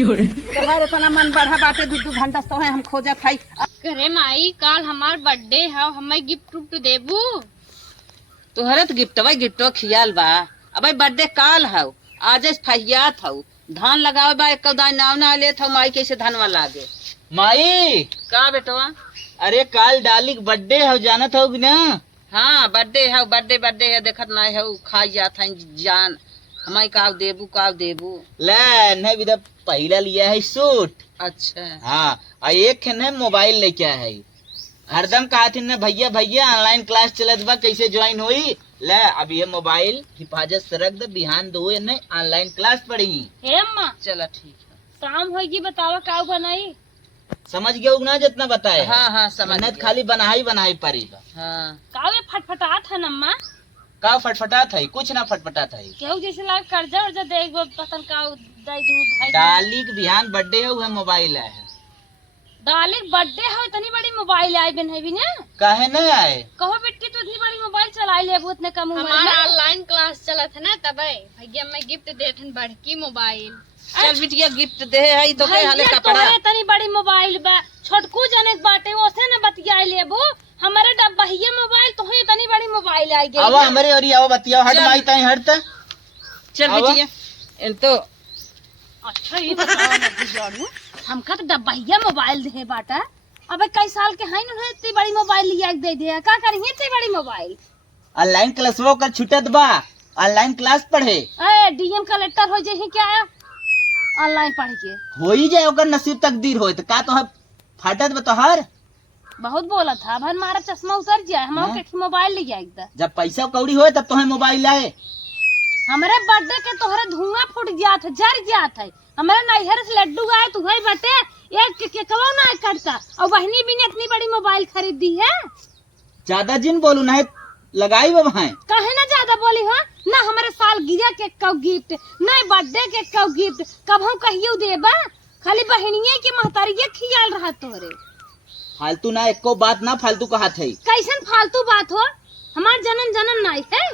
तोहर इतना मन बढ़ा बाटे 2-2 घंटा तो है हम खोजा खाई। करे माई काल हमार बर्थडे है, हमें गिफ्ट उफ्ट देबू? तोहरे तो गिफ्टवा खियाल बा। अब बर्थडे काल हौ, आज फहियात हौ, धान लगावे बा एक दाई नाव ना लेत हौ, माई कैसे धनवा लागे। माई का बेटवा? अरे काल डाली के बर्थडे है जानत हो ना? हाँ बर्थडे है, बर्थडे है, देखत नहीं है खाई जात है जान। हमारी काव देबू ले नहीं विदा पहला लिया है सूट। अच्छा हाँ और एक है मोबाइल लेके आया है। हरदम कहा थी न भैया ऑनलाइन क्लास चलत बा कैसे ज्वाइन हुई। ले अब ये मोबाइल हिफाजत से रख दे, बिहान दो न ऑनलाइन क्लास पढ़ी। हे अम्मा चला ठीक है। शाम होगी बतावा का बनाई? समझ गया ना जितना बताए। हाँ समझ मेहनत खाली बनाई पड़ी बा। हाँ कावे फटफटात है अम्मा? का फटफटा था कुछ ना फटफटा था। केहू जैसे लाग कर्जा वर्जा दे पतन का दई दूध डाली के बिहान बर्थडे है वह मोबाइल आया है। डाले बर्थडे है इतनी बड़ी मोबाइल आई बन है भी ना? काहे नहीं आए? कहो बेटी तो इतनी बड़ी मोबाइल चलाई ले इतने कम उम्र में। हमारा ऑनलाइन क्लास चलत है ना तबे भैया मैं गिफ्ट देत हन बड़की मोबाइल। चल बिटिया गिफ्ट दे है तो के हाले कपड़ा। तोहरे इतनी बड़ी मोबाइल बा, छोटकू जने बाटे ओसे न बतियाई लेबो। हमारे डब्बहिया मोबाइल तो इतनी बड़ी मोबाइल आई गई। अब हमारे और आओ बतिया हट माई ताई हट। चल बिटिया इन तो अच्छा ये बताओ मत जानो हमका तो डब्बहिया मोबाइल दे बाटा। अबे कई साल के हैं उन्हें इतनी बड़ी मोबाइल लिया दे दे का करेंगे इतनी बड़ी मोबाइल? ऑनलाइन क्लास वो कर छुटत बा, ऑनलाइन क्लास पढ़े। ए डीएम कलेक्टर हो जे क्या ऑनलाइन पढ़ के हो ही जाए ओकर नसीब तकदीर होए तो का तो फाटत बा तोहर। बहुत बोला था भन मारा चश्मा उतर जाए हम के मोबाइल ले जाए। जब पैसा कौड़ी होए तब तोहे मोबाइल आए। हमारे बर्थडे के तोहरे धुआं फूट जात है, जर जात है। हमारे नैहर से लड्डू आए तू है बटे एक के कहो ना करता और बहनी भी ने इतनी बड़ी मोबाइल खरीद दी है। ज्यादा जिन बोलू नहीं लगाई बा भाई। कहे ना ज्यादा बोली हो ना। हमारे साल गिरा के कौ गिफ्ट ना बर्थडे के कौ गिफ्ट कब हम कहियो देबा। खाली बहनिये की महतारिये खियाल रहा तोरे। फालतू ना एको बात ना फालतू कहा थे। कैसन फालतू बात हो? हमार जन्म नहीं है।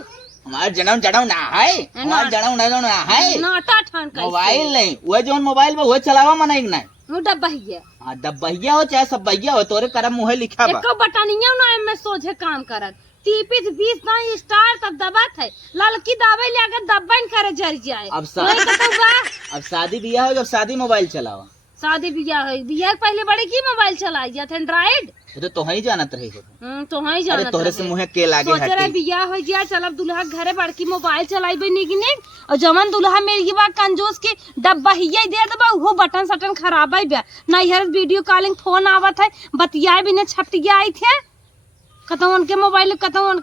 हमार जन्म ना है, हमार जन्म ना है। नाटा ठान कैसे? मोबाइल नहीं वह जो मोबाइल में वह चलावा मना नहीं। वो डब्बहिया हाँ डब्बहिया हो चाहे सब बहिया हो तोरे करम मुहे लिखा बा। एको बटनिया ना में सोझे काम करत। टीपी 20 ना स्टार तब दबात है। ललकी दावे ले अगर दब्बन करे जर जाए। अब शादी बियाह हो जब शादी मोबाइल चलावा। शादी बियाह पहले बड़े की मोबाइल चलाई जाते एंड्रॉइड। तो ही जानत रही हो। तो ही जानत। अरे तोरे से मुहे के लागे सोच रहा बियाह हो गया चल अब दुल्हा घरे बड़की मोबाइल चलाई बनी की नहीं। और जमन दुल्हा मेरी बा कंजूस की डब्बा ही दे दबा वो बटन सटन खराब है बा। नैहर वीडियो कॉलिंग फोन आवत है बतियाए भी ने छपटिया आई थे कतौ उनके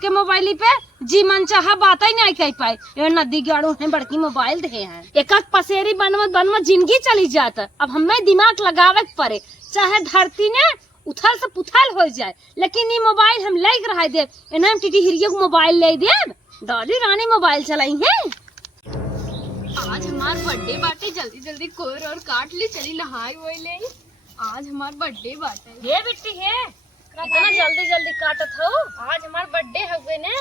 मोबाइल पे जी मन चाहा बात ही नहीं कह पाए। ये नदी गाड़ो है बड़की मोबाइल दे हैं एक पसेरी बनमत जिंदगी चली जाता। अब हमें दिमाग लगावे पड़े चाहे धरती ने उथल से पुथल हो जाए लेकिन ये मोबाइल हम ले रहा दे हम टीटी हिरियो को मोबाइल ले दे। दादी रानी मोबाइल चलाई है। आज हमार बर्थडे बाटे जल्दी जल्दी कोर और काट ली चली नहाई वो ले। आज हमार बर्थडे बाटे। हे बेटी है इतना जल्दी काटत हो? आज हमार बर्थडे हुए ने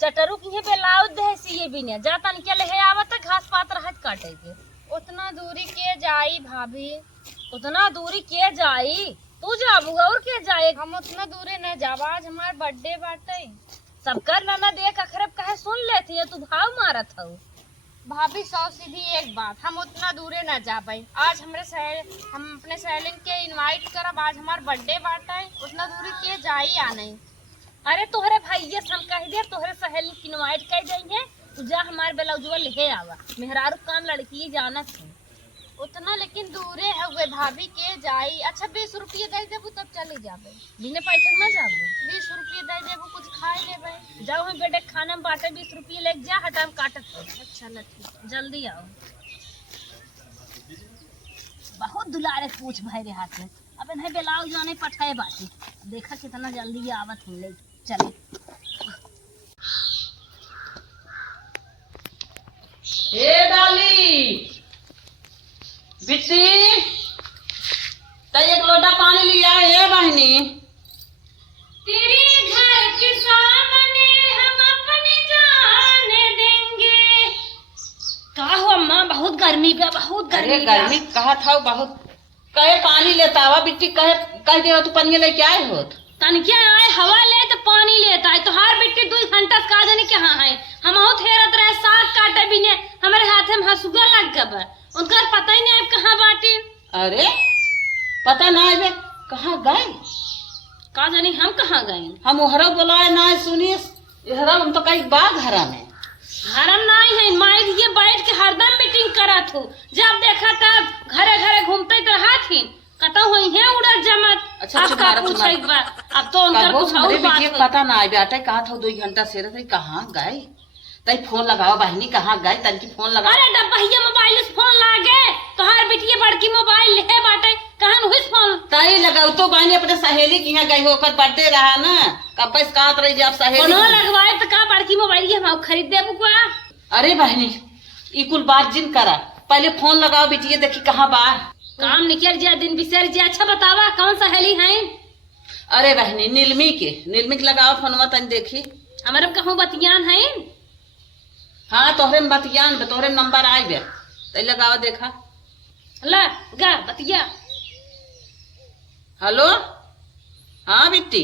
चटरू की बेलाउद दे सी ये भी ने जाता निकल ले आवत घास पात रहत काटे के। उतना दूरी के जाई भाभी? उतना दूरी के जाई? तू जाबू और के जाए? हम उतना दूरे न जाब। आज हमार बर्थडे बाटे। सब कर ना देख अखरब कहे सुन लेती है तू भाव मारत हो। भाभी 100 सीधी एक बात हम उतना दूरे न जाबे। आज हम अपने सहेलिन के इनवाइट करब। आज हमार बर्थडे बाटे उतना दूरी के जाई या नहीं? अरे तोहरे भाई हम कह दे तोहरे सहेली की इनवाइट कर देंगे तू जा हमारे ब्लाउजवा ले आवा। मेहरारू काम लड़की जाना थी उतना लेकिन दूरे हुए भाभी के जाई। अच्छा 20 रुपये दे देबू तब चली जाबे। बिना पैसे न जाबू? 20 रुपये दे देबू कुछ खाए लेबे। जाओ हम बेटे खाना में बाटे 20 रुपये ले जा हटाम काटत हो। अच्छा न ठीक जल्दी आओ। बहुत दुलारे पूछ भाई रे हाथ में अब इन्हें ब्लाउज जाने पठाए बाटी। देखा कितना जल्दी आवत हम ले चले। ए डाली बिट्टी एक लोटा पानी लिया है बहनी। तेरे घर के सामने हम अपनी जान देंगे। का हो अम्मा बहुत गर्मी बा, बहुत अरे गर्मी बा। गर्मी कहा था बहुत, कहे पानी लेता हुआ बिट्टी, कहे कह दे तू पानी लेके आए हो। तनके आए हवा ले तो पानी लेता है, तो हर बिट्टी 2 घंटा का जाने कहाँ है। हम बहुत हेरत रहे साग काटे बिने, हमारे हाथे में हसुआ लग गया, उनका पता ही नहीं अब कहाँ बाटी। अरे पता ना है कहाँ गए, का जानी हम कहाँ गए। हम ओहरा बुलाए ना सुनिए, हम तो कहीं बाग हरा में हरम नहीं है, माई ये बैठ के हरदम मीटिंग करत हो, जब देखा तब घरे घरे घूमते रहा थी, कता हुई है उड़ा जमत। अच्छा, अब का चुप पूछे मारो, एक बार, अब तो उनका कहो कुछ हमरे और बात बिटिया होई। पता ना है बेटा कहा था 2 घंटा से रहे कहाँ गए। तई फोन लगाओ बहनी कहाँ गए, तन की फोन लगा। अरे डब्बा मोबाइल से फोन लागे, तोहार बिटिया बड़की मोबाइल ले बाटे, कहन हुई फोन। तई लगाओ तो बहनी अपने सहेली की यहाँ गई हो, ओकर बर्थडे रहा ना, कब पैस कहत रही जब सहेली। कोनो लगवाए तो का बड़की मोबाइल हम खरीद देबू का। अरे बहनी ई कुल बात जिन करा, पहले फोन लगाओ बिटिया देखी कहाँ बा। काम निकल जाए दिन बिसर जाए। अच्छा बतावा कौन सहेली है। अरे बहनी नीलमी के लगाओ फोनवा तन देखी। हमारे कहूँ बतियान है। हाँ तोहरे में बतियान, तोहरे में नंबर आई बे, तई लगाओ देखा। ला गा बतिया। हेलो हाँ बिट्टी,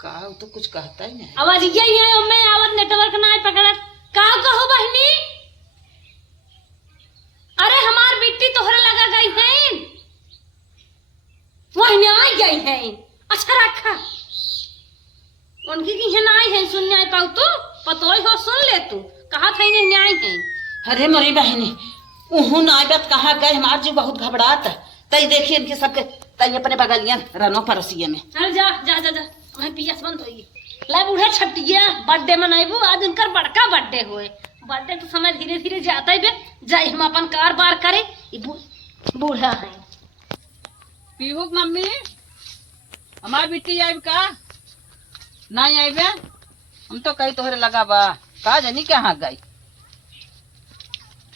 का तो कुछ कहता ही नहीं। आवाज यही है, मैं आवत नेटवर्क ना पकड़त। का कहो बहनी, अरे हमार बिट्टी तोहरे लगा गई है, वही आ गई है। अच्छा रखा, उनकी की है ना है, सुन नहीं पाऊ तो पतोई हो सुन ले तू, कहा था नहीं न्याय है। अरे मोरी बहनी उहू नागत कहाँ गए, हमार जी बहुत घबरात है। तई देखिए इनके सबके, तई अपने बगलिया रनो पड़ोसिया में। चल जा जा जा जा, वहीं पियास बंद होगी। ला बूढ़ा छटिया बर्थडे मनाइबू, आज उनकर बड़का बर्थडे होए। बर्थडे तो समय धीरे धीरे जाता ही बे, जाए हम अपन कार करे। बूढ़ा है। पीहू मम्मी हमार बिट्टी आइब का नहीं आइबे, हम तो कही तोहरे लगा बा, का जानी कहाँ गई।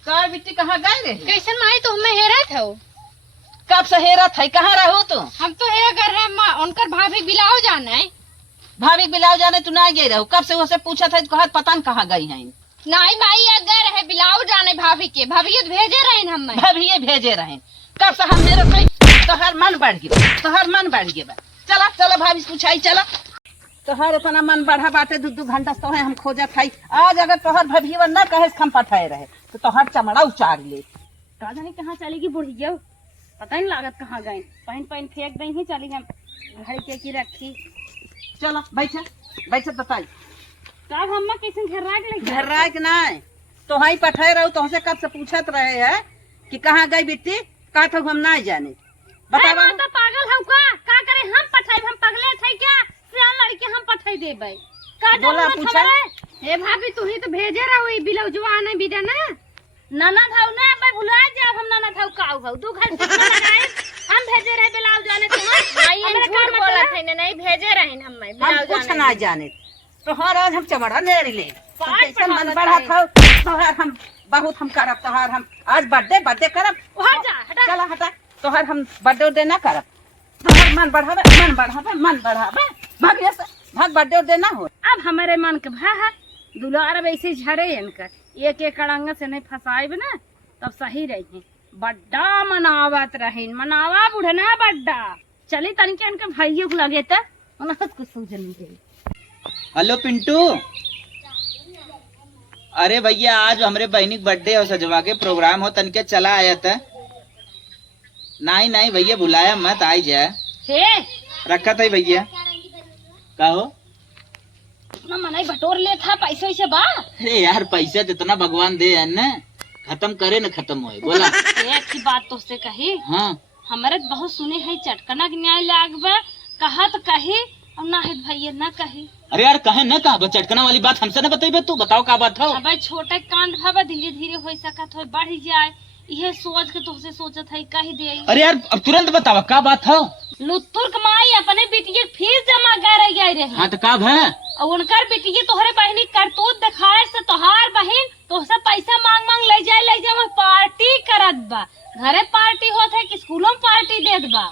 का बिट्टी कहाँ गई रे, कैसे माई तो हमें हेरा था। कब से हेरा था, कहाँ रहो तू। हम तो हे कर रहे माँ, उनकर भाभी बिलाव जाना है। भाभी बिलाव जाने तू ना गई रहो, कब से उसे पूछा था कहत पता न कहाँ गई है। नहीं माई अगर है बिलाव जाने भाभी के, भाभी ये भेजे रहे हमें। भाभी ये भेजे रहे, कब से हम मेरे से तोहर मन बढ़ गया, तोहर मन बढ़ गया। चला चला भाभी से पूछाई, चला तोहर इतना मन बढ़ा बाटे 2 घंटा से तोहे हम खोजत हई। आज अगर तोहर भाभी न कहे हम पठाए रहे तो तोहर चमड़ा उचार ले। का जाने कहाँ चलेगी बुढ़िया, पता नहीं लागत कहाँ गए। पहन पहन फेंक दई ही, चली हम घर के की रखी। चलो बैठा बैठा बताई। कब हम कैसे घर रख ले, घर राय के नहीं तो हई पठाए रहो, तुमसे कब से पूछत रहे है कि कहाँ गई बिट्टी, का तो हम नहीं जाने। बतावा तो पागल हम का करे, हम पठाई, हम पगले थे क्या, सियान लड़के हम पठाई देबे। का बोला पूछा। हे भाभी तू ही तो भेजे रहो बिलौजवा आने बिदा ना। नाना थाऊ ना भाई भुला जा, हम नाना थाऊ काऊ भाऊ 2 घंटे लगाए हम भेजे रहे बिलाव जाने तो। नहीं हम झूठ बोलत है, नहीं भेजे रहे हमें हम बिलाव कुछ जाने। ना जाने, तोहर आज हम चमड़ा नेरी ले। पाँच कैसे मन पढ़ा बढ़ा बताए। था तोहर, हम बहुत हम करब तोहर, हम आज बर्थडे करब। वहाँ जा हटा। चला हटा, तोहर हम बर्थडे ना करब, तोहर मन बढ़ावे भाग से भाग, बर्थडे ना हो। अब हमारे मन के भा दुलार वैसे झरे इनकर, एक अड़ंगा से नहीं फसाइब ना तब सही रही। बड्डा मनावत रही, मनावा बुढ़ना बड्डा। चली तनिके इनके भाइयों को लगे तो उन्हें कुछ सूझन नहीं गई। हेलो पिंटू, अरे भैया आज हमरे बहनी के बर्थडे और सजवा के प्रोग्राम हो, तनिके चला आया था। नहीं भैया बुलाया मत, आई जाए हे रखा था भैया। कहो इतना मनाई बटोर ले था, पैसे वैसे बा। अरे यार पैसा जितना भगवान दे है न, खत्म करे न खत्म होए। बोला एक ही बात तो से कही, हाँ हमारे बहुत सुने है चटकना के न्याय लागबा, कहा तो कही और ना है भैया ना कही। अरे यार कहे न कहा, चटकना वाली बात हमसे न बताइबे, तू बताओ का बात हो। अब छोटे कांड भावा धीरे धीरे हो सकत हो, बढ़ जाए यह सोच के तुझसे सोचत है कही दे। अरे यार अब तुरंत बतावा का बात हो। लुत्तुर कमाई अपने बिटिया फीस जमा कर रही। हाँ तो का है, और उनकर बिटिया तोहरे बहनी करतूत दिखाए से तोहार बहन तोहसे पैसा मांग ले जाए पार्टी करत बा। घरे पार्टी होत है कि स्कूलों में पार्टी देत बा।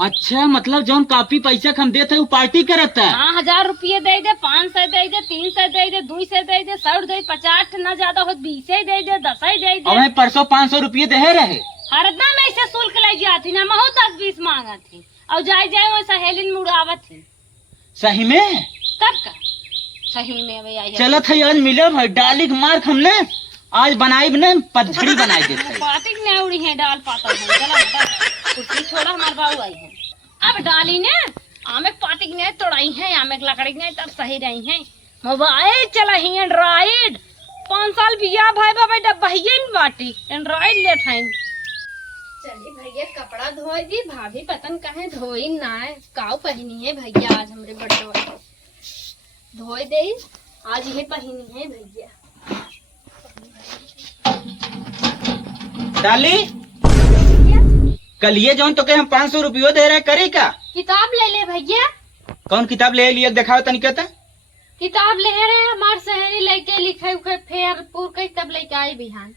अच्छा, मतलब जौन कापी पैसा हम देते वो पार्टी करता है। हाँ, 1000 रुपये दे दे, 500 दे दे, 300 दे दे, 200 दे दे, 100 दे, 50 न ज्यादा हो 20 दे दे, 10 दे दे। और परसों 500 रुपये दे रहे। हरदम ऐसे शुल्क ले जाती ना, महू 10-20 मांगा थी और जाए वो सहेली में उड़ावत थी। सही में? तब का सही में भैया चलत है आज मिले भाई डाली के मार्क हमने आज बनाई बने पतझड़ी बनाई देते। पाती नहीं उड़ी है डाल पाता है। चला बेटा कुर्सी छोड़ा, हमारे बाबू आई है। अब डाली ने आमे पाती ने तोड़ाई है, आमे लकड़ी ने तब सही रही है। मोबाइल चला ही एंड्रॉइड 5 साल बिया भाई बाबा डब्बा ही इन बाटी एंड्रॉइड ले थे। चलिए भैया कपड़ा धोई दी, भाभी पतन कहे धोई ना है, काऊ पहनी है भैया आज हमरे बर्थडे वाले धोई दे, आज ये पहनी है भैया। डाली कल ये जौन तो के हम 500 रुपये दे रहे करे का? किताब ले ले भैया। कौन किताब ले लिए दिखाओ तनी कहता। किताब ले रहे हमार सहेली लेके लिखे उखे फेर पूर के तब लेके आई बिहान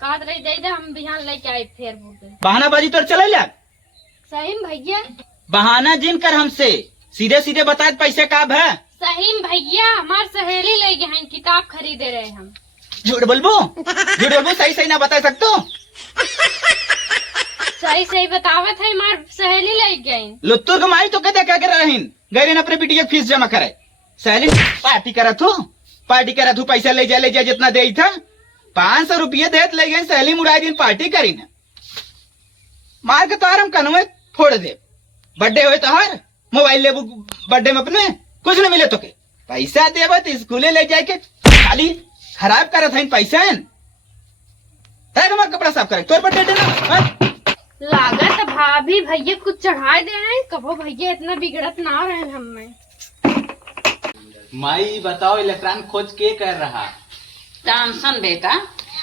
काद रही दे दे, हम बिहान लेके आई फेर पूर के। बहाना बाजी तो चले ला सही में भैया। बहाना जिन कर हमसे सीधे सीधे बता पैसे का है। सही में भैया हमार सहेली ले गए हैं, किताब खरीदे रहे हम। झूठ बोलबो सही सही ना बता सकतो। सही सही बतावत है, हमार सहेली ले गई। लुत्तुर कमाई तो कहते क्या कर रही गैर अपने बिटिया फीस जमा करे। सहेली पार्टी करत हूँ पैसा ले जा जितना दे था 500 रुपये देत ले गए। सहेली मुराई दिन पार्टी करी न मार के तोहर हम कनुए फोड़ दे। बर्थडे हुए तोहर मोबाइल ले बर्थडे में अपने कुछ न मिले तो के पैसा देव तो स्कूले ले जाए के खाली खराब करत है पैसा। हमार कपड़ा साफ करे तोर बर्थडे ना लागत भाभी भैया कुछ चढ़ाए दे हैं, कहो भैया इतना बिगड़त ना रहे हमें। माई बताओ इलेक्ट्रॉन खोज के कर रहा? टामसन बेटा।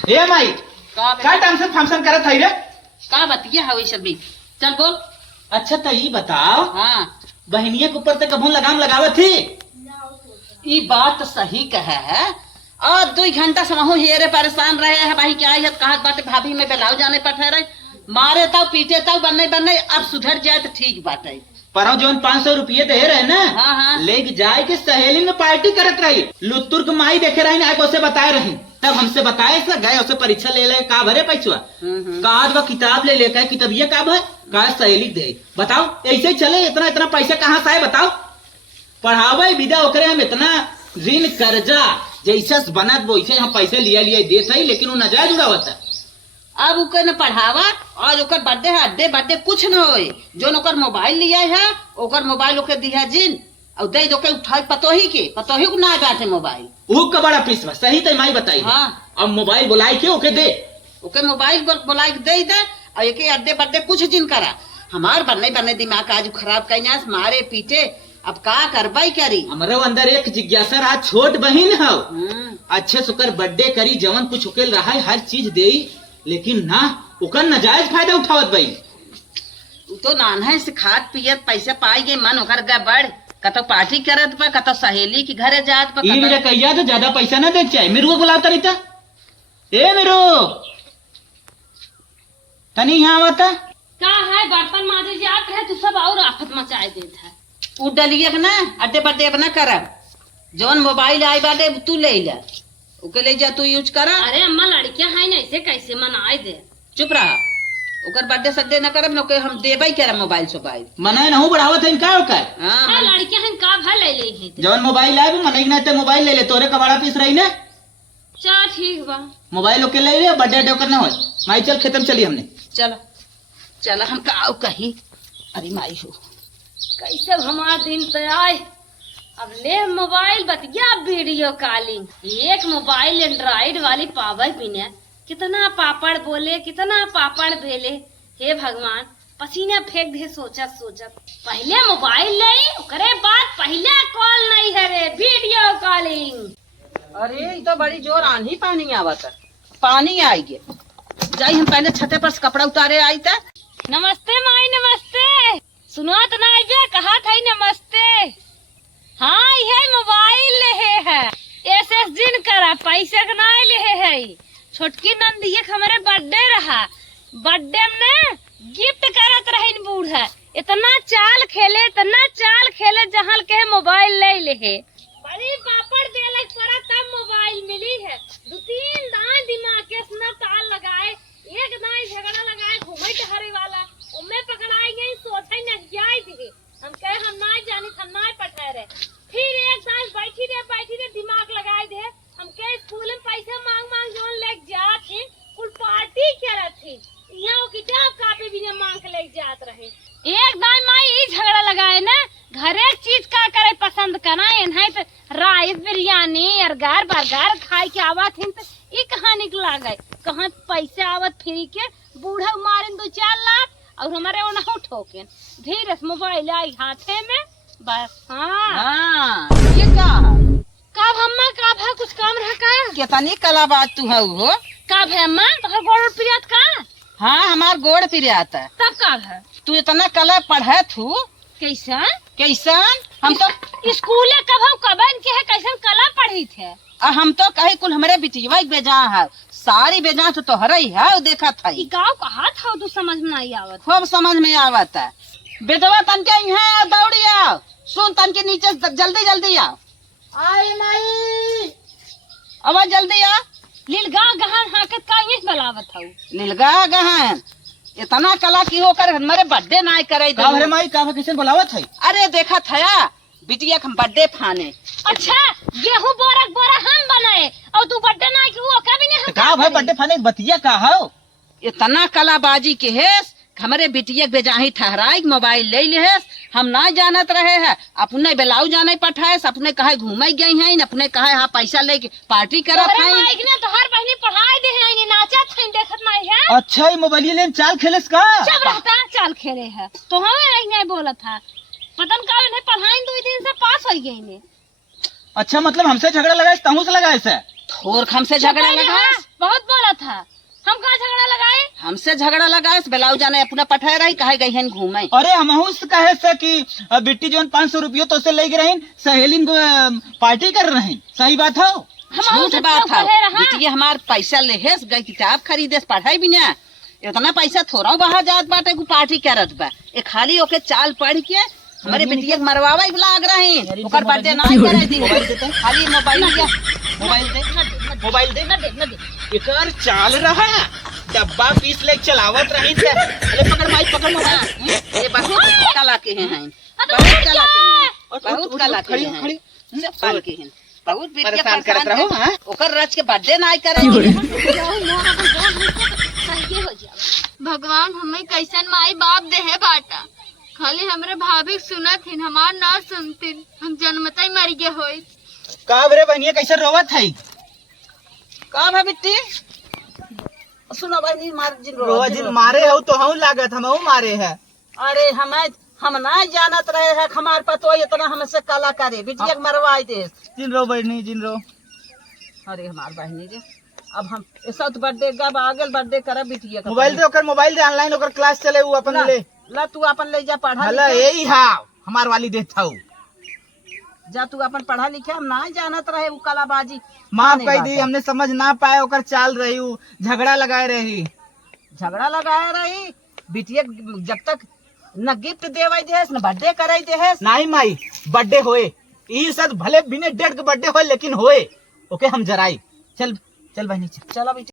ए माई का का टामसन फंक्शन करत है रे? का बतिया है सब भी चल बोल। अच्छा तो ये बताओ हाँ बहनिया के ऊपर तक कभू लगाम लगावत थी? ये बात सही कहे है। और 2 घंटा समूह हेरे परेशान रहे है भाई क्या है कहा बात भाभी में बेलाव जाने पर ठहरे मारे ताऊ पीटे ताऊ बनने अब सुधर जाए तो ठीक बात है। पर जो 500 रुपये दे रहे ना हाँ हाँ लेके जाए के सहेली में पार्टी करत रही। लुत्तुर के माई देखे रही ना उसे बताए रही तब हमसे बताए गए उसे परीक्षा ले का भरे पैसा का किताब ले लेकर किताब ये का भर का सहेली दे। बताओ ऐसे चले इतना पैसा कहाँ से आए बताओ? पढ़ावे विदा ओकरे हम इतना ऋण कर्जा जैसा बनत वैसे हम पैसे लिया देते है लेकिन वो नजायज उड़ावत है। अब उके न पढ़ावा और ओकर बर्थडे है बर्थडे कुछ न होए जो ओकर मोबाइल लिया है ओकर मोबाइल ओके दिया जिन और दे दो के उठाई पतोही को ना बाटे मोबाइल वो का बड़ा पीसवा सही तो माई बताई। हाँ अब मोबाइल बुलाई के ओके दे ओके मोबाइल बुलाई के दे और एक बर्थडे कुछ जिन करा। हमार बनने दिमाग आज खराब कहीं मारे पीटे अब का करवाई करी। हमारे अंदर एक जिज्ञासा रहा छोट बहन है अच्छे सुकर बर्थडे करी जवन कुछ उकेल रहा है हर चीज दे लेकिन ना ओकर नाजायज फायदा उठावत भाई। तो नाना से खाद पियत पैसे पाई गए मन ओकर गड़बड़ कतो पार्टी करत पर कतो सहेली की घरे जात पर ई मेरे कहिया तो ज्यादा पैसा ना दे चाहिए। मेरू को बुलाता रहता ए मेरू तनी यहाँ आवता का है बर्तन माजे जात है तू सब और आफत मचाए देत है। उ डलिया ना अड्डे बड्डे अपना करब जौन मोबाइल आई बाटे तू ले जा ओके ले जा तू यूज करा। अरे अम्मा लड़कियां है ना ऐसे कैसे मनाए दे। चुप रहा ओकर बर्थडे सड्डे न करब न हम देबई करब मोबाइल सोबाइल मनाए नहु बढ़ावत है का ओकर हाँ लड़कियां हैं का भा ले ले ही जौन मोबाइल आए मनाई ना ते मोबाइल ले ले तोरे कबाड़ा पीस रही ना चल ठीक बा मोबाइल ओके ले ले बर्थडे करना हो माई चल खेतम चली हमने चला हम का कही अरे माई हो कैसे हमारा दिन तो आए। अब ले मोबाइल बतिया वीडियो कॉलिंग एक मोबाइल एंड्रॉइड वाली पावर बिना कितना पापड़ बोले कितना पापड़ बेले। हे भगवान पसीना फेंक दे सोचत पहले मोबाइल ले ओकरे बाद पहले कॉल नहीं है रे वीडियो कॉलिंग। अरे ये तो बड़ी जोर आंधी पानी आवत है पानी आई गए जाई हम पहले छते पर से कपड़ा उतारे आई था। नमस्ते माई नमस्ते सुनो तो ना आइए कहा था नमस्ते। हाँ ये मोबाइल ले है एसएसडी न करा पैसा का ना ले है छोटकी नंदी हमारे बर्थडे रहा बर्थडे में गिफ्ट करत रही बूढ़ा इतना चाल खेले जहाँ के मोबाइल ले ले बड़ी पापड़ देले पड़ा तब मोबाइल मिली है। 2-3 दाएं दिमाग के इसने ताल लगाए, एक दाएं झगड़ा लगाए घूमे टहरे वाला उम्मे पकड़ाई गई सोचे न जाई थी। हम कहे हम ना जानी हम ना पठहरे, फिर एक दाएं बैठी रे दिमाग लगाए दे। हम कहे स्कूल में पैसे मांग जोन ले जात थी कुल पार्टी करत थी, यहाँ किताब कापी भी मांग के ले जात रहे। एक दाई माई ई झगड़ा लगाए ना घरे चीज का करे पसंद कराए नहीं तो राइस बिरयानी अरगार बर्गर खाए के आवत हिन तो ई कहाँ निकला गए कहाँ पैसे आवत फ्री के बूढ़ा मारे 2-4 लाख और हमारे वो ना ठोके धीरे से मोबाइल आई हाथे में बस। हाँ ये का कब अम्मा कब है कुछ काम रहा का कितनी कला बात तू है वो। कब है अम्मा तो गोड़ पिरियत का। हाँ हमार गोड़ पिरे आता है। तब कब है तू इतना कला पढ़े थू कैसा कैसन हम तो स्कूल कब हम कबन के है कैसन कला पढ़ी थे। हम तो कहे कुल हमारे बिटिया बेजा है सारी बेजा तो तोहरा ही है वो देखा था ई गाँव कहा था तू समझ में नहीं आवत खूब समझ में आवत है। बेटवा तन के यहाँ दौड़ी आओ सुन तन के नीचे जल्दी आओ। आई माई अब जल्दी आ। लीलगा गहन हाकत का ये बलावत हूँ नीलगा गहन इतना कला की होकर हमारे बर्थडे ना करे का भरे माई का कैसे बुलावत है। अरे देखा था बिटिया हम बर्थडे फाने। अच्छा गेहूं बोरा हम बनाए और तू बर्थडे ना की वो कभी नहीं का भाई बर्थडे फाने बतिया का हो इतना कलाबाजी के हेस हमारे बिटिया बेजाही ठहराई मोबाइल ले लेस हम ना जानत रहे हैं अपने बेलाऊ जाने पठाए अपने कहे घूमे गई हैं अपने कहे हाँ पैसा लेके पार्टी करत हैं। माइक ने तोहर बहनी पढ़ाई दे है नाचत है देखत नहीं है। अच्छा ही मोबाइल लेन चाल खेलस का सब रहता चाल खेले है तो हमें नहीं बोला था पतन का नहीं पढ़ाई 2 दिन से पास हो गई ने। अच्छा मतलब हमसे झगड़ा लगाए तहू से लगाए से थोर हमसे झगड़ा लगा बहुत बोला था हम कहाँ झगड़ा लगाए हमसे झगड़ा लगाए बेलाऊ जाने अपना पठाए रही कहे गई हैं घूमे। अरे हम से कहे से कि बिट्टी जो 500 रुपये तो से ले रही सहेली पार्टी कर रहे सही बात हो झूठ बात है बिटिया हमार पैसा लेहेस गई किताब खरीदे पढ़ाई भी ना इतना पैसा थोड़ा बाहर जात बाटे को पार्टी करत बा ये खाली ओके चाल पढ़ के हमारे बिटिया के मरवावा लाग रहे ओकर बर्थडे ना करे दी खाली मोबाइल दे एकर चाल रहा डब्बा पीस ले चलावत रही थे। अरे पकड़ माई पकड़ मोबाइल ये बहुत कला के हैं बहुत कला के हैं बहुत कला के हैं सब कला के हैं बहुत बिटिया परेशान करत रहो। हां ओकर रच के बर्थडे ना करे भगवान हमें कैसन माई बाप दे है बाटा खाली हमरे भाभी सुनत हिन हमार ना सुनतिन हम जन्मता ही मर गए होई। का रे बहनिया कैसे रोवत है का भा बिट्टी सुनो बहनी मार जिन रोजिन मारे हो तो हम लागत हम मारे है। अरे हम ना जानत रहे हैं हमार पतो इतना हमसे कला करे बिटिया के मरवाई दे जिन रो बहनी जिन रो। अरे हमार बहनी रे अब हम ऐसा तो बर्थडे गब आगल बर्थडे करे बिटिया का मोबाइल दे ओकर मोबाइल दे ऑनलाइन ओकर क्लास चले वो अपन ले ला तू अपन ले जा पढ़ा हला यही हां हमार वाली देत हूं जा तू अपन पढ़ा लिखे हम ना जानत रहे वो कलाबाजी माफ कर दी हमने समझ ना पाए ओकर चाल रही हूँ झगड़ा लगाए रही झगड़ा लगाए रही बिटिया जब तक न गिफ्ट देवाई दे न बर्थडे कराई दे नहीं माई बर्थडे होए ई सब भले बिना डेट के बर्थडे होए लेकिन होए ओके हम जराई चल चल बहनी चल चलो बेटी।